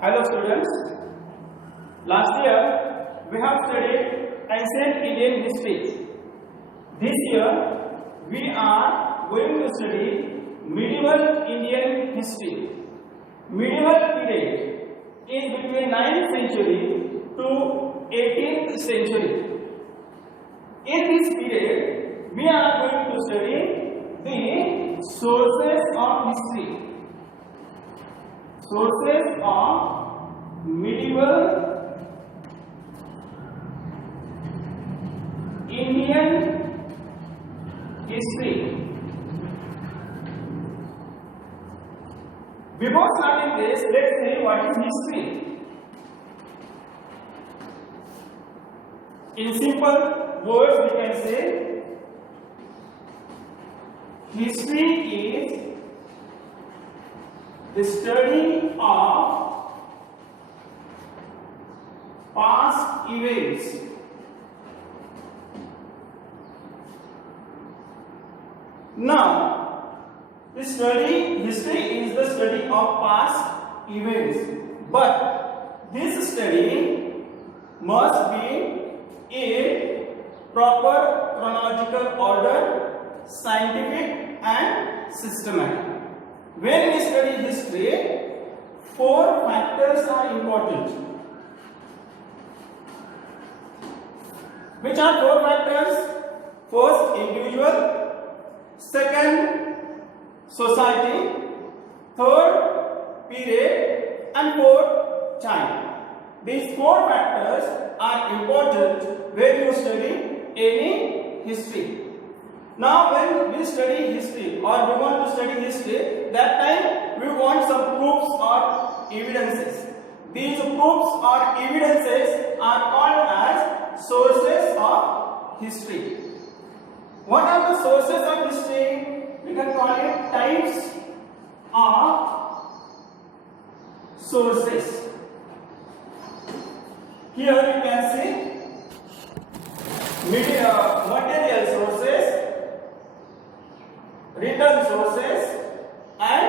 Hello students, last year we have studied ancient Indian history. This year we are going to study medieval Indian history. Medieval period is between 9th century to 18th century. In this period we are going to study the sources of history. Sources of medieval Indian history. Before starting this, let's see what is history. In simple words, we can say history is the study of past events now history is the study of past events, but this study must be in proper chronological order, scientific and systematic. When we study history, 4 factors are important. Which are 4 factors? First, individual. Second, society. Third, period. And fourth, time. These 4 factors are important when you study any history. Now when we study history or we want to study history, that time we want some proofs or evidences. These proofs or evidences are called as sources of history. What are the sources of history? We can call it types of sources. Here you can see material sources, written sources and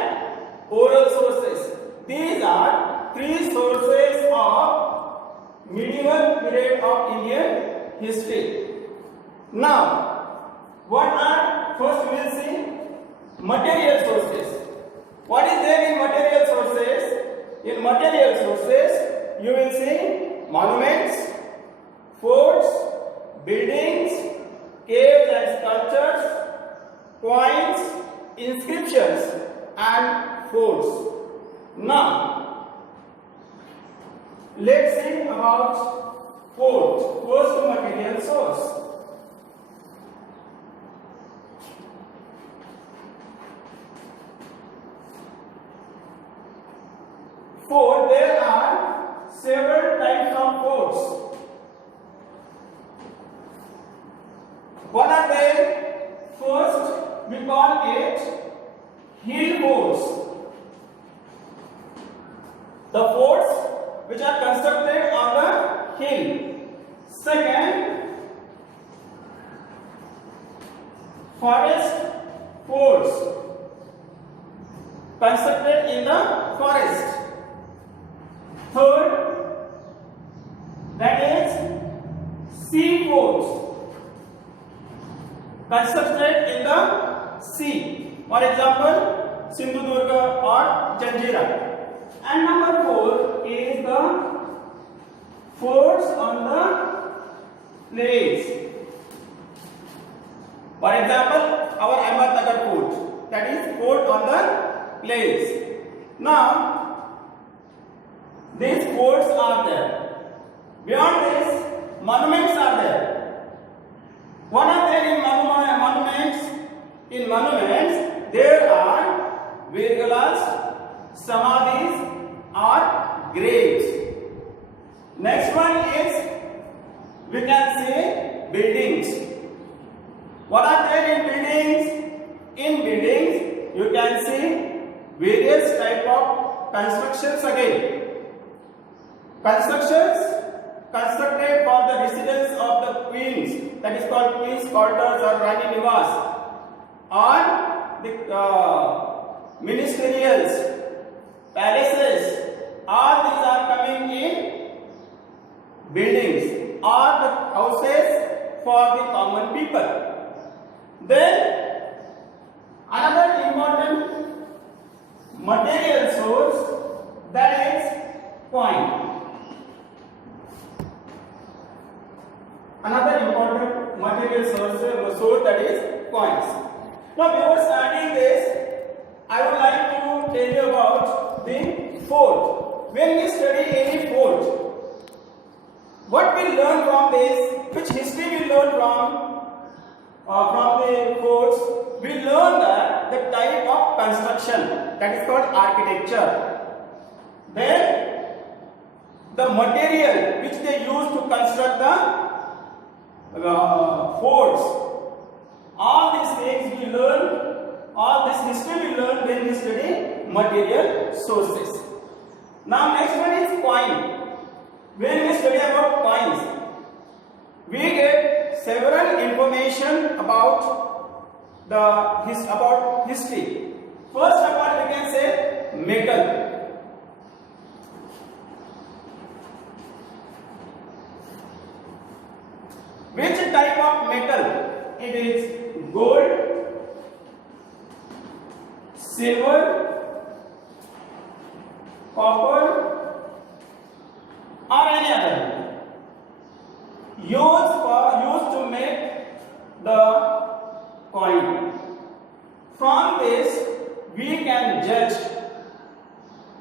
oral sources. These are 3 sources of medieval period of Indian history. Now, what are first we will see material sources. What is there in material sources? In material sources, you will see monuments, forts, buildings, caves and sculptures, coins, inscriptions and forts. Now, let's see about fort. First material source. Fort, there are several types of forts. What are they? First, we call it hill forts. The forts which are constructed on the hill. Second, forest forts constructed in the forest. Third, that is sea forts constructed in the sea. For example, Sindhudurga or Janjira. And number 4 is the forts on the plains. For example, our Ahmednagar fort, that is fort on the plains. Now, these forts are there. Beyond this, monuments are there. What are there in monuments? In monuments, there are virgalas, samadhis or graves. Next one is, we can say, buildings. What are there in buildings? In buildings, you can see various type of constructions again. Constructions constructed for the residence of the queens, that is called queen's quarters or Rani Niwas, or the ministerials, palaces, all these buildings or the houses for the common people. Then another important material source, that is coin. Another important material source that is coins. Now before starting this, I would like to tell you about the fort. When we study any fort, what we learn from this, which history we learn from the forts, we learn that the type of construction, that is called architecture. Then the material which they use to construct the forts. All these things we learn, all this history we learn when we study material sources. Now next one is coin. When we study about coins, we get several information about about history. First of all, we can say metal. Which type of metal? It is gold, silver, copper, or any other. Used to make the coin. From this, we can judge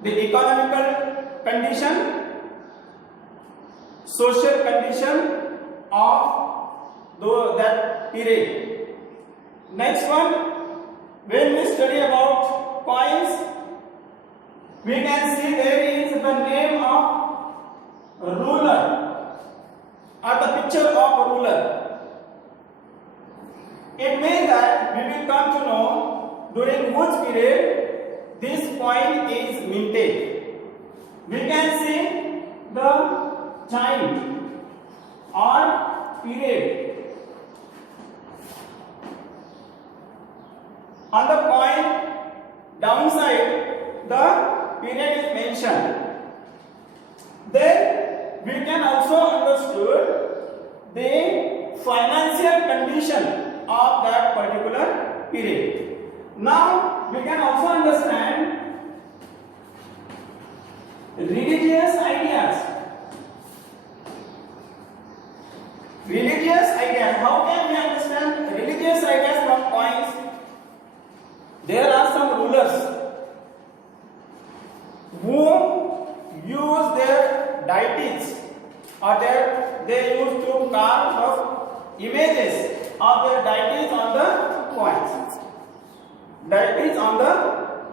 the economical condition, social condition of that period. Next one, when we study about coins, we can see there is the name of ruler or the picture of a ruler. It means that we will come to know during which period this coin is minted. We can see the time or period. On the coin downside, the period is mentioned. Then we can also understood the financial condition of that particular period. Now we can also understand religious ideas. Religious ideas. How can we understand religious ideas from coins? There are some rulers who use their deities or they used to carve images of their deities on the coins. Deities on the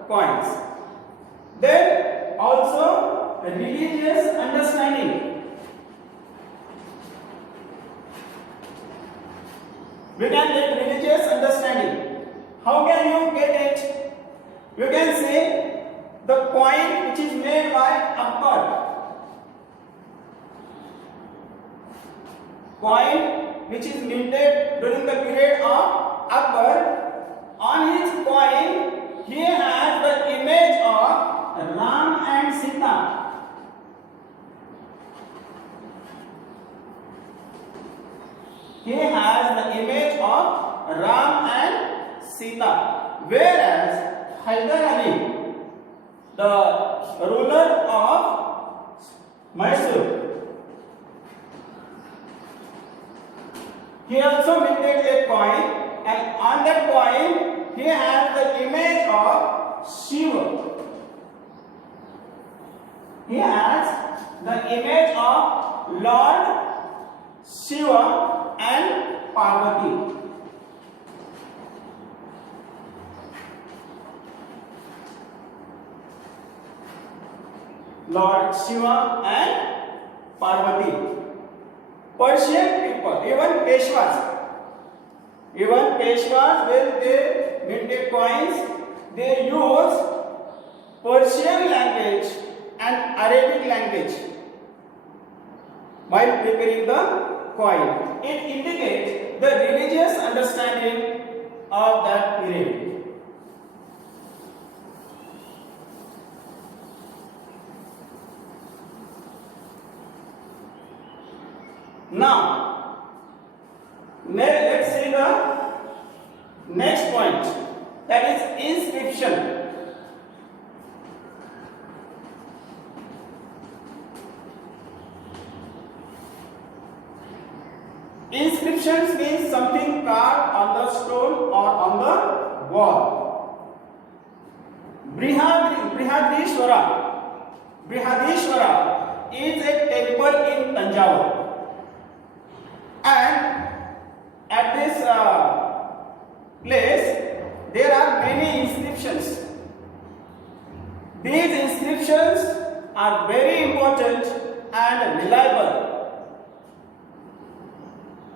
coins. Then also religious understanding. We can get religious understanding. How can you get it? You can say the coin which is made by Akbar. Coin which is minted during the period of Akbar. On his coin, he has the image of Ram and Sita. He has the image of Ram and Sita, whereas Hyder Ali, the ruler of Mysore, he also minted a coin, and on that coin he has the image of Shiva. He has the image of Lord Shiva and Parvati. Lord Shiva and Parvati. Persian people, even Peshwas, when they minted coins, they use Persian language and Arabic language while preparing the coin. It indicates the religious understanding of that period. Now, let's see the next point, that is inscription. Inscriptions means something carved on the stone or on the wall. Brihadishwara is a temple in Tanjore, and at this place there are many inscriptions. These inscriptions are very important and reliable.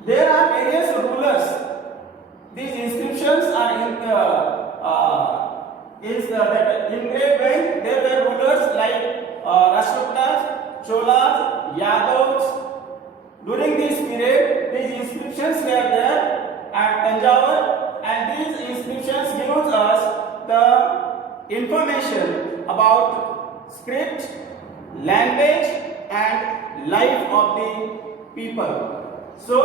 There are various rulers. These inscriptions are engraved. There were rulers like Rashtrakutas, Cholas, Yadavs. During this period, these inscriptions were there at Tanjore, and these inscriptions give us the information about script, language, and life of the people. So,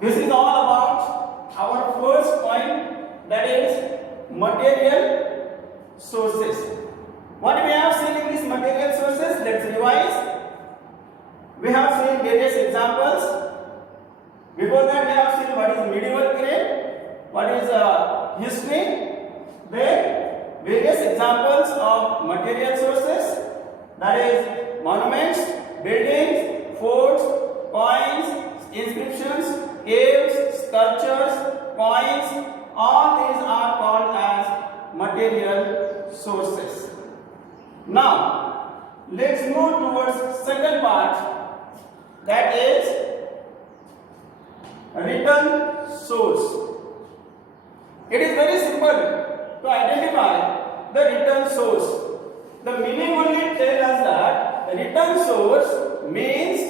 this is all about our first point, that is material sources. What we have seen in these material sources, let's revise. We have seen various examples. Before that, we have seen what is medieval period, what is history, then various examples of material sources, that is monuments, buildings, forts, coins, inscriptions, caves, sculptures, coins. All these are called as material sources. Now, let's move towards second part, that is written source. It is very simple to identify the written source. The meaning only tells us that the written source means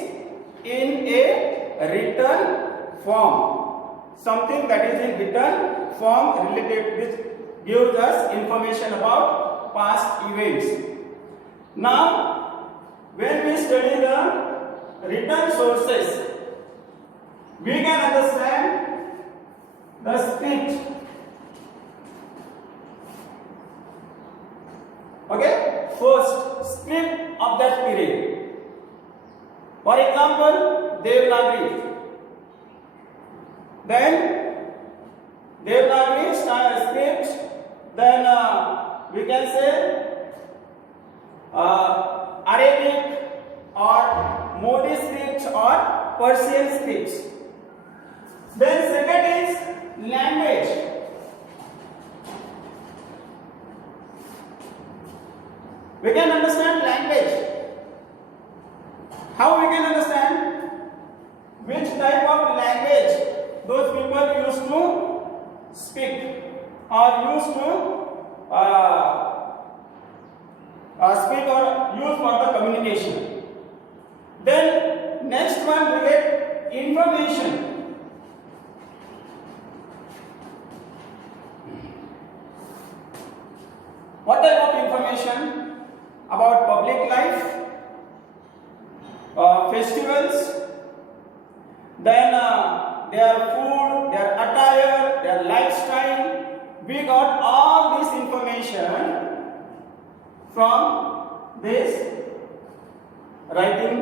in a written form, something that is in written form related, which gives us information about past events. Now, when we study the written sources, we can understand the script. Okay, first script of that period. For example, Devanagari. Then Devanagari script. Then we can say Arabic or Modi script or Persian scripts. Then second is language. We can understand language. How we can understand? Which type of language those people used to speak or used to speak or use for the communication. Then next one we get information. What type of information? About public life, festivals, then their food, their attire, their lifestyle. We got all this information from this writing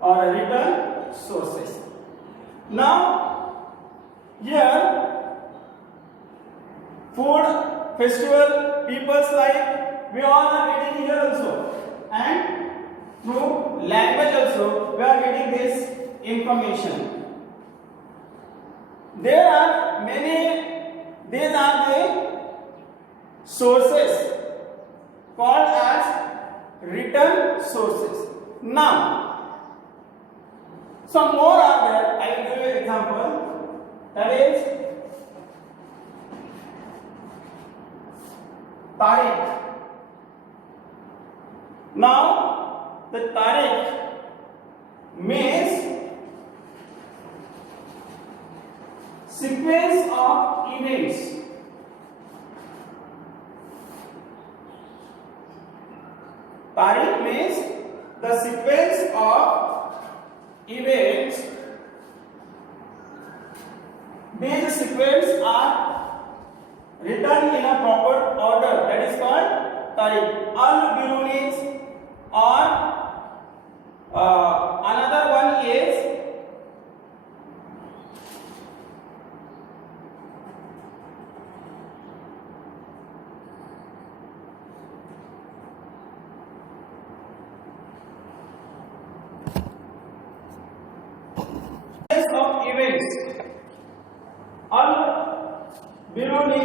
or written sources. Now, here, food, festival, people's life, we all are getting here also, and through language also we are getting this information. There are many, these are the sources called as written sources. Now, some more are there. I will give you an example, that is Tariq. Now, the Tariq means sequence of events. Tariq means the sequence of events, these sequences are written in a proper order, that is called tarikh. Al-Biruni's, or another one is of events. Al-Biruni,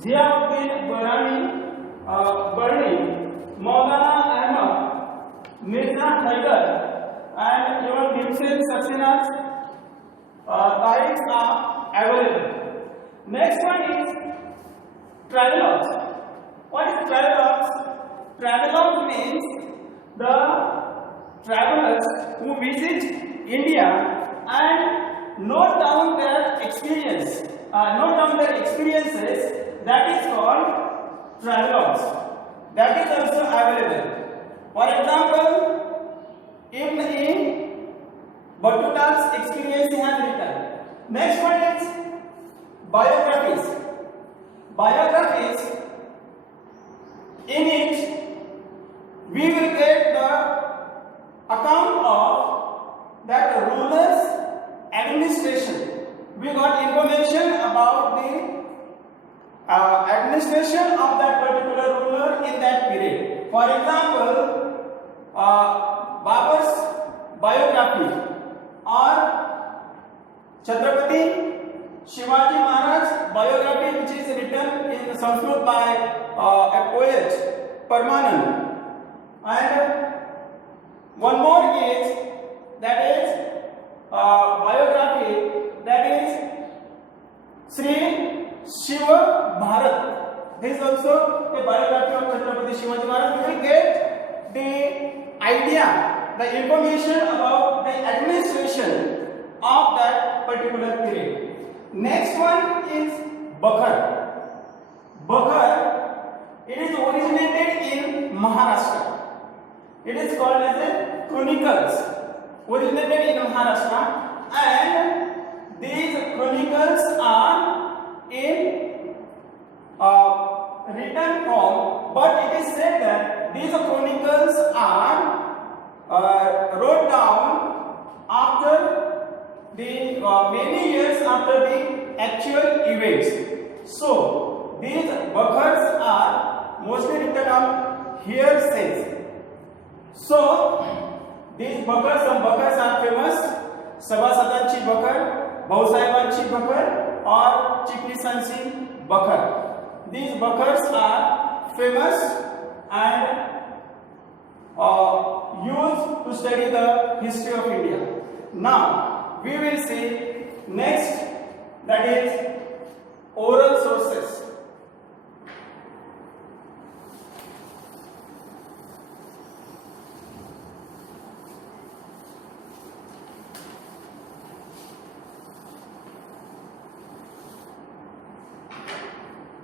Ziauddin Barni, Maulana Ahmad, Mirza Haidar, and even Bhimsen Saxena's tarikhs are available. Next one is travelogues. What is travelogues? Travelogue means the travelers who visit India and note down their experiences. That is called travelogues. That is also available. For example, Ibn Battuta's experience he has written. Next one is biographies. Biographies, in it we will get the account of that ruler's administration. We got information about the administration of that particular ruler in that period. For example, Babur's biography or Chhatrapati Shivaji Maharaj's biography, which is written in Sanskrit by a poet, Parmanand. And one more is, that is biography, that is Sri Shiva Bharat. This is also a biography of Chhatrapati Shivaji Maharaj. We will get the idea, the information about the administration of that particular period. Next one is Bakhar. Bakhar, it is originated in Maharashtra. It is called as a chronicles. Originated in Maharashtra, and these chronicles are in written form, but it is said that these chronicles are wrote down after the many years after the actual events. So these Bakhars are mostly written on hearsays. So these Bakhars, some Bakhars are famous: Sabhasadanchi Bakhar, Bhausaibanchi Bakhar, or Chiknisanchi Bakhar. These Bakhars are famous and used to study the history of India. Now we will see next, that is oral sources.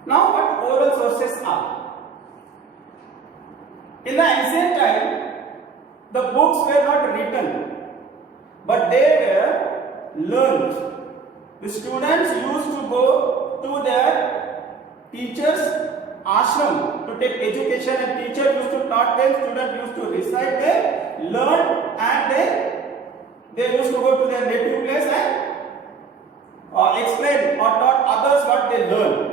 Now what oral sources are? In the ancient time, the books were not written, but they were learned. The students used to go to their teachers' ashram to take education, and teacher used to taught them, students used to recite them, learn, and they used to go to their native place and explain or taught others what they learned.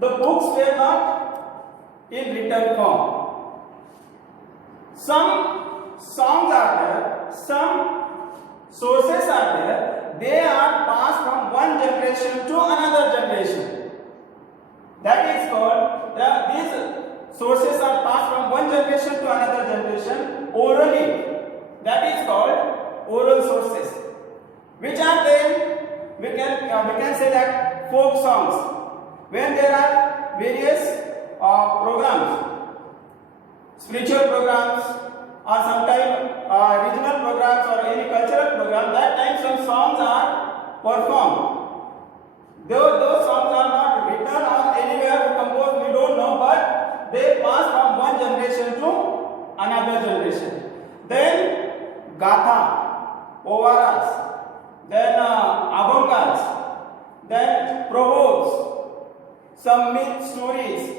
The books were not in written form. Some songs are there, some sources are there, they are passed from one generation to another generation. That is called, these sources are passed from one generation to another generation orally. That is called oral sources. Which are they? We can say that folk songs. When there are various programs, spiritual programs, or sometimes regional programs or any cultural program, that time some songs are performed. Those songs are not written or anywhere composed, we don't know, but they pass from one generation to another generation. Then Gatha. povaras, then abhangas, then proverbs, some myth stories.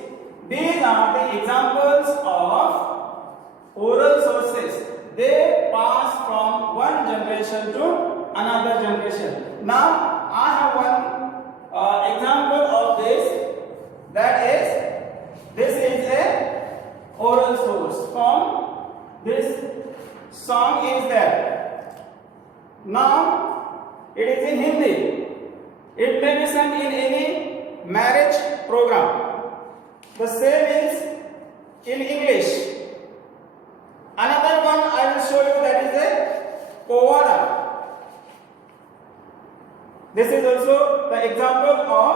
These are the examples of oral sources. They pass from one generation to another generation. Now, I have one example of this. That is, this is a oral source. From this song is there. Now, it is in Hindi. It may be sung in any marriage program. The same is in English. Another one I will show you, that is a povara. This is also the example of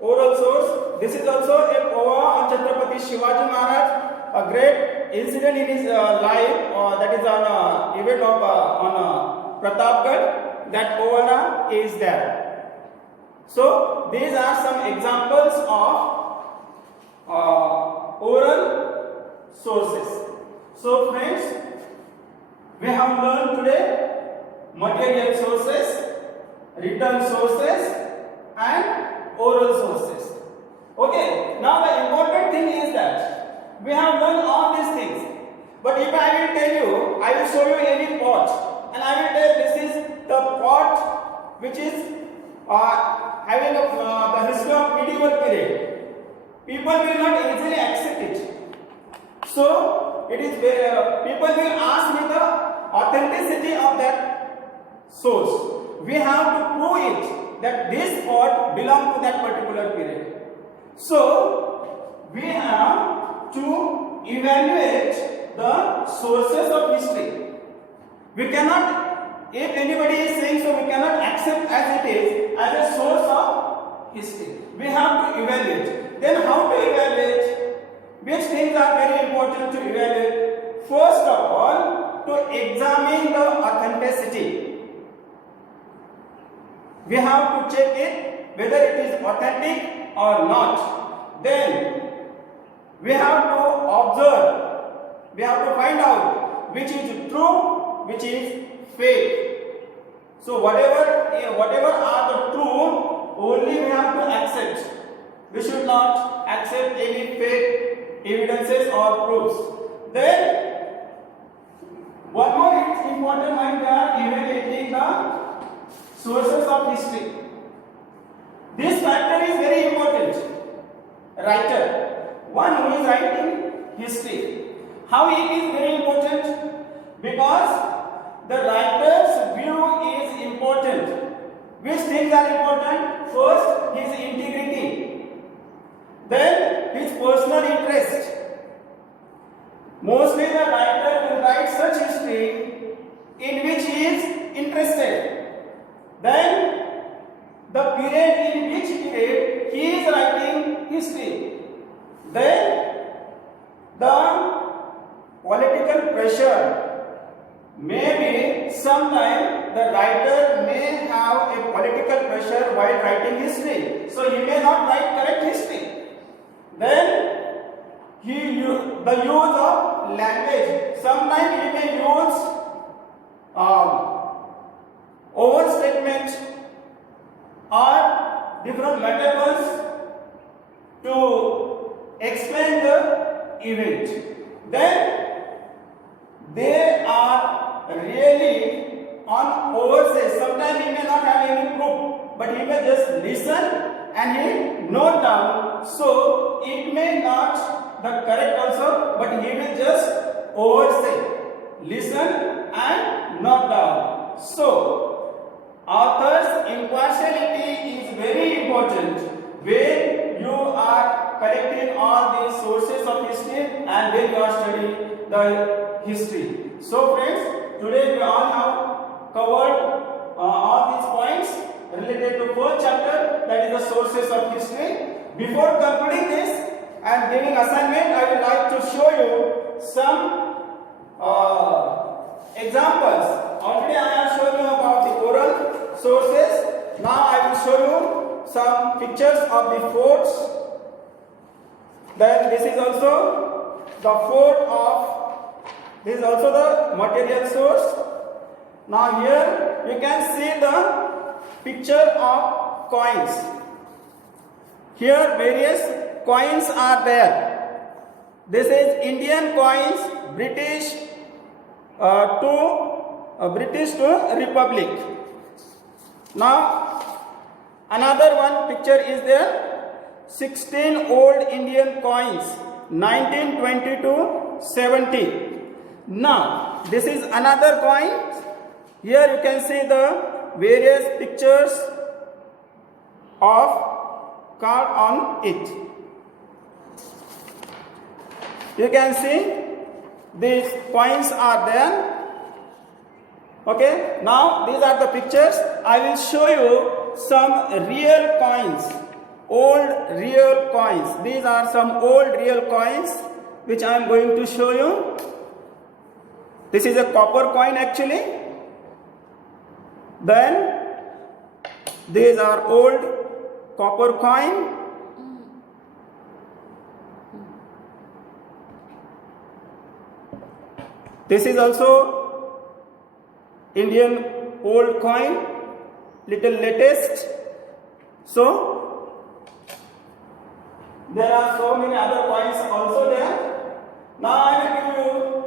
oral source. This is also a povara on Chhatrapati Shivaji Maharaj. A great incident in his life, that is on event of on Pratapgarh. That povara is there. So these are some examples of oral sources. So friends, we have learned today material sources, written sources and oral sources. Okay, now the important thing is that we have learned all these things. But if I will tell you, I will show you any pot, and I will tell this is the pot which is having the history of medieval period. People will not easily accept it. So it is people will ask me the authenticity of that source. We have to prove it that this pot belongs to that particular period. So we have to evaluate the sources of history. We cannot, if anybody is saying so, we cannot accept as it is as a source of history. We have to evaluate. Then how to evaluate? Which things are very important to evaluate? First of all, to examine the authenticity. We have to check it whether it is authentic or not. Then we have to observe. We have to find out which is true, which is fake. So whatever are the true, only we have to accept. We should not accept any fake evidences or proofs. Then one more important point, we are evaluating the sources of history. This factor is very important. Writer, one who is writing history. How it is very important? Because the writer's view is important. Which things are important? First, his integrity. Then, his personal interest. Mostly the writer will write such history in which he is interested. Then, the period in which period he is writing history. Then, the political pressure. Maybe sometime the writer may have a political pressure while writing history. So he may not write correct history. Then the use of language. Sometimes he may use overstatement or different metaphors to explain the event. Then they are really on oversays. Sometimes he may not have any proof, but he may just listen and he note down. So it may not the correct also, but he will just oversay, listen and note down. So author's impartiality is very important when you are collecting all these sources of history and when you are studying the history. So friends, today we all have covered all these points related to first chapter, that is the sources of history. Before concluding this and giving assignment, I would like to show you some examples. Already I have shown you about the oral sources. Now I will show you some pictures of the forts. Then this is also the fort of, this is also the material source. Now here you can see the picture of coins. Here various coins are there. This is Indian coins, British to Republic. Now another one picture is there. 16 old Indian coins, 1920 to 70. Now this is another coin. Here you can see the various pictures of card on it. You can see these coins are there. Okay, now these are the pictures. I will show you some real coins, old real coins. These are some old real coins which I am going to show you. This is a copper coin actually. Then these are old copper coin. This is also Indian old coin, little latest. So there are so many other coins also there. Now I will give you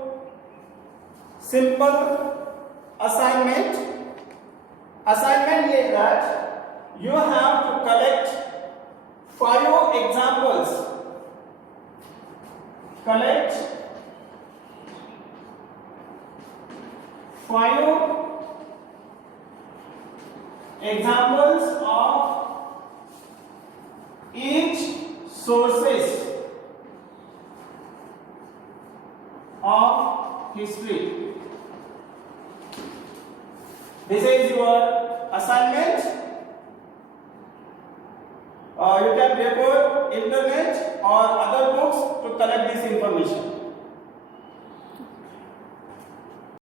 simple assignment. Assignment is that you have to collect 5 examples. Collect 5 examples of each sources of history. This is your assignment. You can refer internet or other books to collect this information.